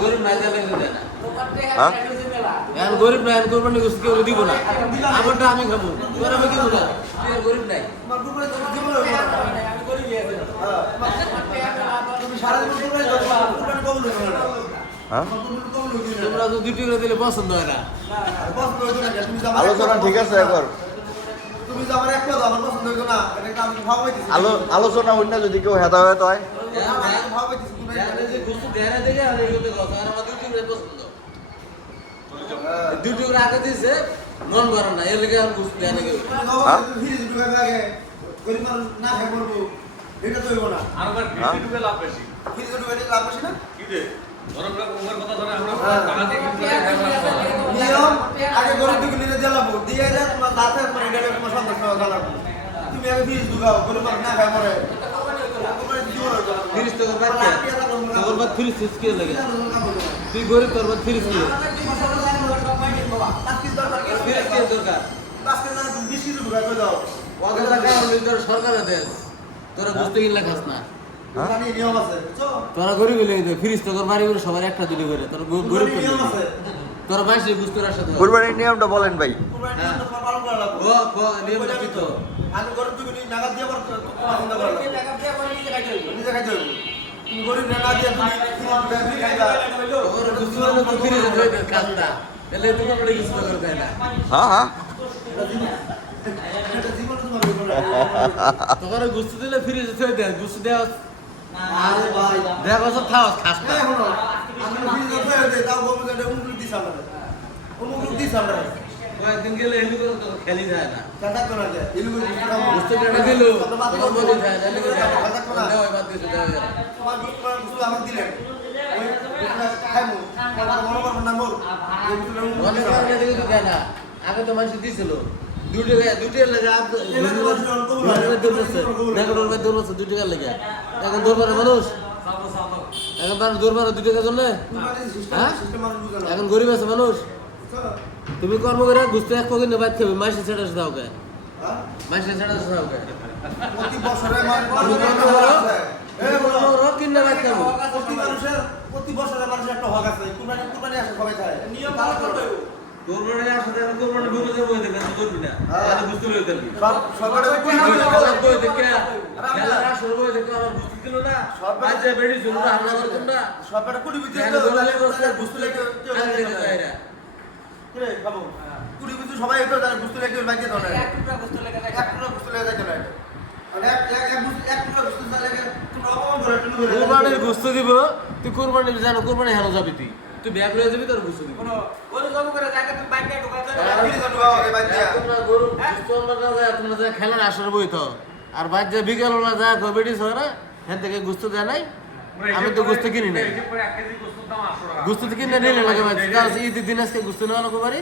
গরিব নাই জানে হ্যাঁ এখন গরিব নাই কোরবানি গোশত কেউ দিব না আমারটা আমি খাবো তোর আমি দিব না তুই আর গরিব নাই হ্যাঁ তোমরা তো দুটি করে দিলে পছন্দ হয় না আলোচনা ঠিক আছে একবার আলোচনা হই না যদি কেউ হেদায়ত হয় দুটি করে আগে দিয়েছে মন করে না এর লেগে আর বুঝতে দেয় না কেউ ফিরিস তোর বাদ ফিরিস কে লাগে তুই গরিব তোর বাদ ফিরিস কি দরকার সরকারের দেশ তোরা বুঝতে কিনলে খাস না তোরা গরিব লেগে ফিরিস তোর বাড়ি করে সবার একটা দুটি করে তোর গরিব তোরা বাইশে বুঝতে রাখা কুরবানির নিয়মটা বলেন ভাই নিয়মটা কি তো হ্যাঁ তোর গুস্তু দিলে ফিরে যেতে দেয় গুস্তু দেওয়া দেখ খাওয়া খাস না কয়েকদিন গেলে এমনি করে খেলি যায় না বুঝতে পেরে দিল মনে যায় না আগে তো মানুষ দিছিল দুটো লেগে দুটো লেগে এখন দৌড় মানুষ এখন দৌড় মারো 2 টাকার জন্য হ্যাঁ এখন গরিব আছে মানুষ তুমি কর্ম করে বুঝতে এক পকেট বাদ খাবে মাসে ছেড়ে দাও কে মাসে ছেড়ে দাও কে প্রতি বছরে মানুষের একটা হক আছে কুরবানি আসে সবাই খায় নিয়ম পালন করতে হবে কুরবানি আসে কুরবানি ঘুরে যাবো দেখে তো করবি না তাহলে বুঝতে লই দিবি সরকারে তো দেখে খেলা শুরু হয়ে দেখে আমার বুঝতে দিল না আজ বেড়ি শুরু হামলা করতেন না সরকারে কুড়ি বিতে বুঝতে লাগে রে বাবু কুড়ি বিতে সবাই একটু বুঝতে লাগে বাইকে দাও না এক টুকরা বুঝতে লাগে যাইতে না কুরবানির গোশত দিব তুই কুরবানি জানো কুরবানি হেন যাবি তুই ব্যাগ লয়ে যাবি তোর গোশত দিব তোমরা যা খেলার আসার বই তো আর বাদ যা বিকেল না যা বেটি সরা হ্যাঁ থেকে গোশত দেয় নাই আমি তো গোশত কিনি নাই গোশত কিনে নিলে লাগে ভাই কাল ঈদের দিন আজকে গোশত নেওয়া লোক বাড়ি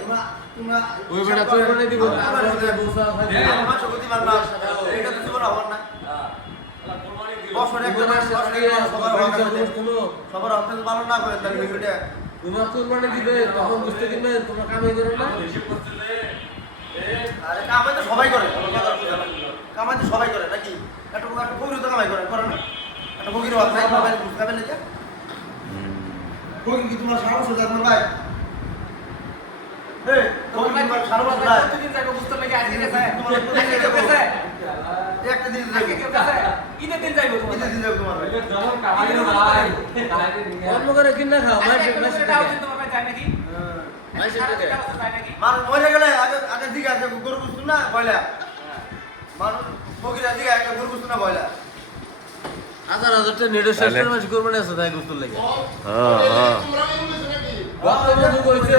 ওই বেটা কুরবানি দিব তোমার কুরবানি দিবে তখন বুঝতে কিনবে তোমরা কামাই করো না কামাই তো সবাই করে নাকি একটা ফকির তো কামাই করে না একটা ফকির খাবেন নাকি ফকির কি তোমার সারা বছর যাবে ভাই সারা বছর একটা দিন ঈদের দিন যাইবো তোমার কর্ম করে কিনা খাও মানুষ মরে গেলে আগে দিকে আছে গরু বুঝতো না বয়লা মানুষ ফকিরা দিকে একটা গরু বুঝতো না বয়লা 1000 টাকা নেড়ে শেষ করে মাস কুরবানি আছে তাই গোশত লাগে হ্যাঁ বক্তব্য কইছে